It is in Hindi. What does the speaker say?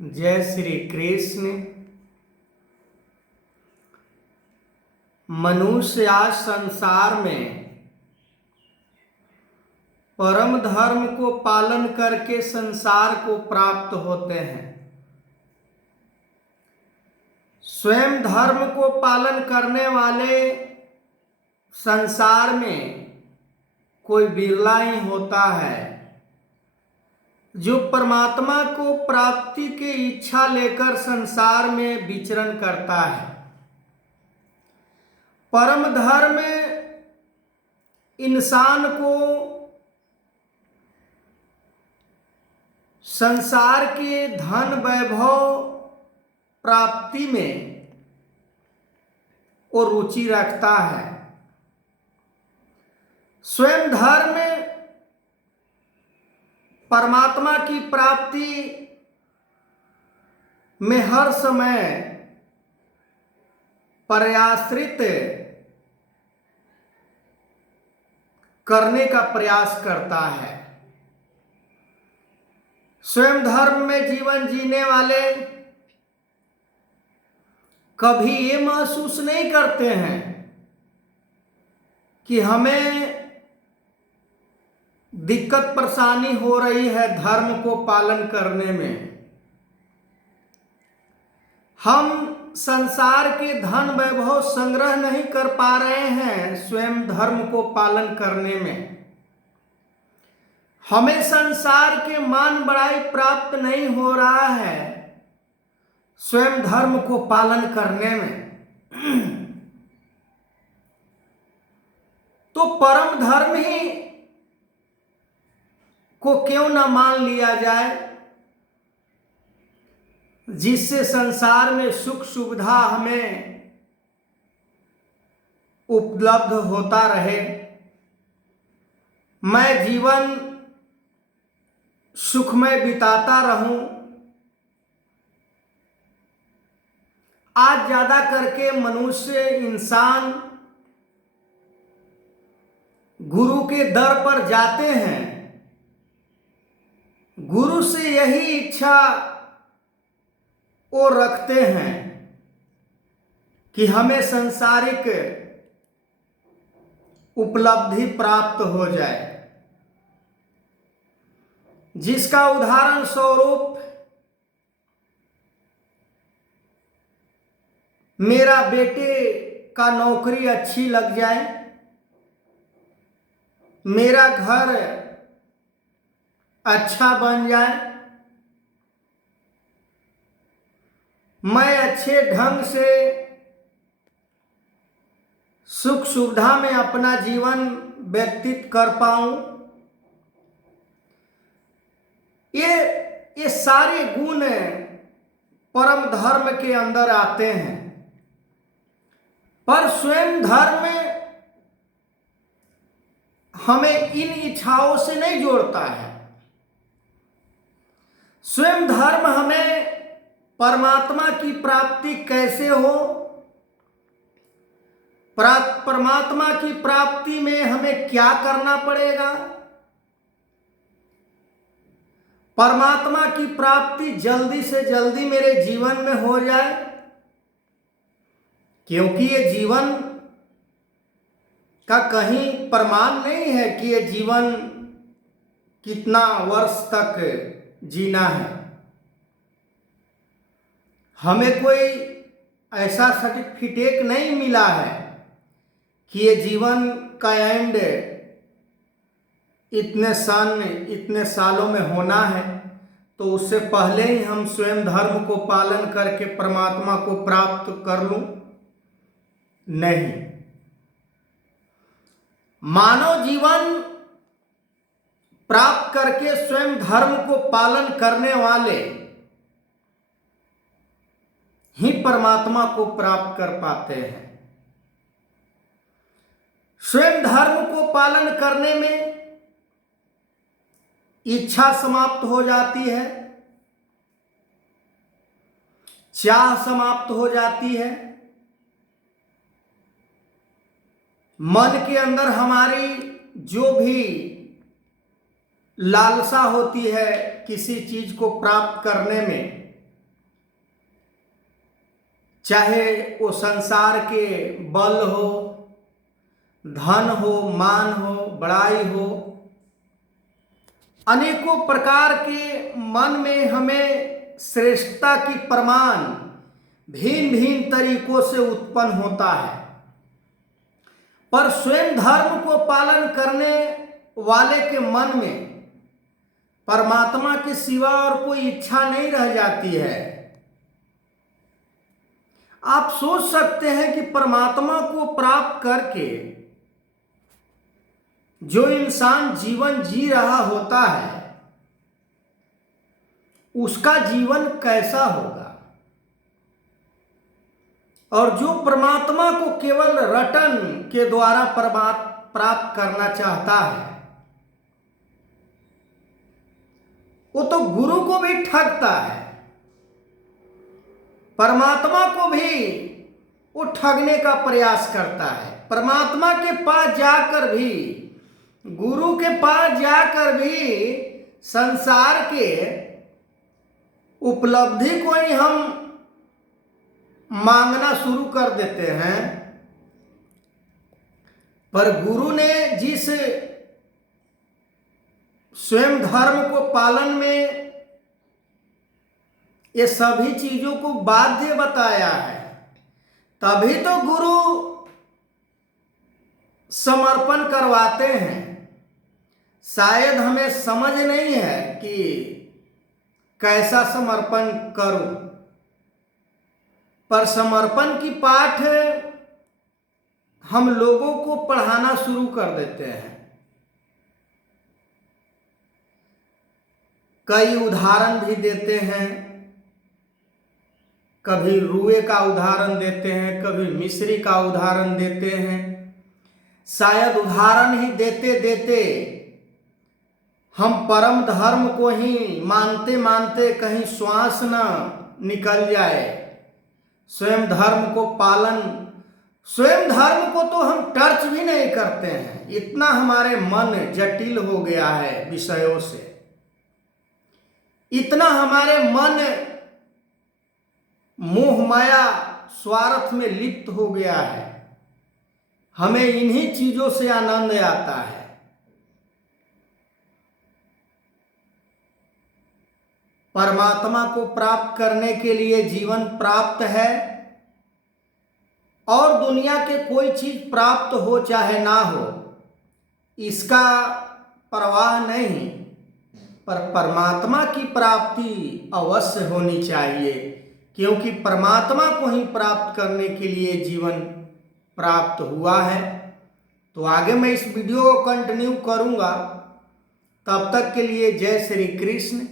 जय श्री कृष्ण। मनुष्य आज संसार में परम धर्म को पालन करके संसार को प्राप्त होते हैं। स्वयं धर्म को पालन करने वाले संसार में कोई बिरला ही होता है जो परमात्मा को प्राप्ति की इच्छा लेकर संसार में विचरण करता है। परम धर्म इंसान को संसार के धन वैभव प्राप्ति में वो रुचि रखता है। स्वयं धर्म परमात्मा की प्राप्ति में हर समय प्रयासरित करने का प्रयास करता है। स्वयं धर्म में जीवन जीने वाले कभी ये महसूस नहीं करते हैं कि हमें दिक्कत परेशानी हो रही है धर्म को पालन करने में। हम संसार के धन वैभव संग्रह नहीं कर पा रहे हैं स्वयं धर्म को पालन करने में। हमें संसार के मान बड़ाई प्राप्त नहीं हो रहा है स्वयं धर्म को पालन करने में। तो परम धर्म ही को क्यों न मान लिया जाए जिससे संसार में सुख सुविधा हमें उपलब्ध होता रहे। मैं जीवन सुखमय बिताता रहूं। आज ज्यादा करके मनुष्य इंसान गुरु के दर पर जाते हैं। गुरु से यही इच्छा वो रखते हैं कि हमें सांसारिक उपलब्धि प्राप्त हो जाए। जिसका उदाहरण स्वरूप मेरा बेटे का नौकरी अच्छी लग जाए, मेरा घर अच्छा बन जाए, मैं अच्छे ढंग से सुख सुविधा में अपना जीवन व्यतीत कर पाऊं। ये सारे गुण परम धर्म के अंदर आते हैं। पर स्वयं धर्म हमें इन इच्छाओं से नहीं जोड़ता है। स्वयं धर्म हमें परमात्मा की प्राप्ति कैसे हो, परमात्मा की प्राप्ति में हमें क्या करना पड़ेगा, परमात्मा की प्राप्ति जल्दी से जल्दी मेरे जीवन में हो जाए। क्योंकि ये जीवन का कहीं प्रमाण नहीं है कि ये जीवन कितना वर्ष तक जीना है। हमें कोई ऐसा सर्टिफिकेट नहीं मिला है कि ये जीवन का एंड इतने सालों में होना है। तो उससे पहले ही हम स्वयं धर्म को पालन करके परमात्मा को प्राप्त कर लूं? नहीं। मानव जीवन प्राप्त करके स्वयं धर्म को पालन करने वाले ही परमात्मा को प्राप्त कर पाते हैं। स्वयं धर्म को पालन करने में इच्छा समाप्त हो जाती है, चाह समाप्त हो जाती है। मन के अंदर हमारी जो भी लालसा होती है किसी चीज को प्राप्त करने में, चाहे वो संसार के बल हो, धन हो, मान हो, बड़ाई हो, अनेकों प्रकार के मन में हमें श्रेष्ठता की प्रमाण भिन्न भिन्न तरीकों से उत्पन्न होता है। पर स्वयं धर्म को पालन करने वाले के मन में परमात्मा के सिवा और कोई इच्छा नहीं रह जाती है। आप सोच सकते हैं कि परमात्मा को प्राप्त करके जो इंसान जीवन जी रहा होता है उसका जीवन कैसा होगा, और जो परमात्मा को केवल रटन के द्वारा प्राप्त करना चाहता है वो तो गुरु को भी ठगता है, परमात्मा को भी वो ठगने का प्रयास करता है। परमात्मा के पास जाकर भी, गुरु के पास जाकर भी संसार के उपलब्धि को ही हम मांगना शुरू कर देते हैं। पर गुरु ने जिस स्वयं धर्म को पालन में ये सभी चीजों को बाध्य बताया है, तभी तो गुरु समर्पण करवाते हैं। शायद हमें समझ नहीं है कि कैसा समर्पण करूं, पर समर्पण की पाठ हम लोगों को पढ़ाना शुरू कर देते हैं। कई उदाहरण भी देते हैं, कभी रुए का उदाहरण देते हैं, कभी मिस्री का उदाहरण देते हैं। शायद उदाहरण ही देते देते हम परम धर्म को ही मानते मानते कहीं श्वास न निकल जाए। स्वयं धर्म को पालन, स्वयं धर्म को तो हम टच भी नहीं करते हैं, इतना हमारे मन जटिल हो गया है विषयों से, इतना हमारे मन मोह माया स्वार्थ में लिप्त हो गया है। हमें इन्हीं चीजों से आनंद आता है। परमात्मा को प्राप्त करने के लिए जीवन प्राप्त है, और दुनिया के कोई चीज प्राप्त हो चाहे ना हो इसका परवाह नहीं, पर परमात्मा की प्राप्ति अवश्य होनी चाहिए, क्योंकि परमात्मा को ही प्राप्त करने के लिए जीवन प्राप्त हुआ है। तो आगे मैं इस वीडियो को कंटिन्यू करूंगा। तब तक के लिए जय श्री कृष्ण।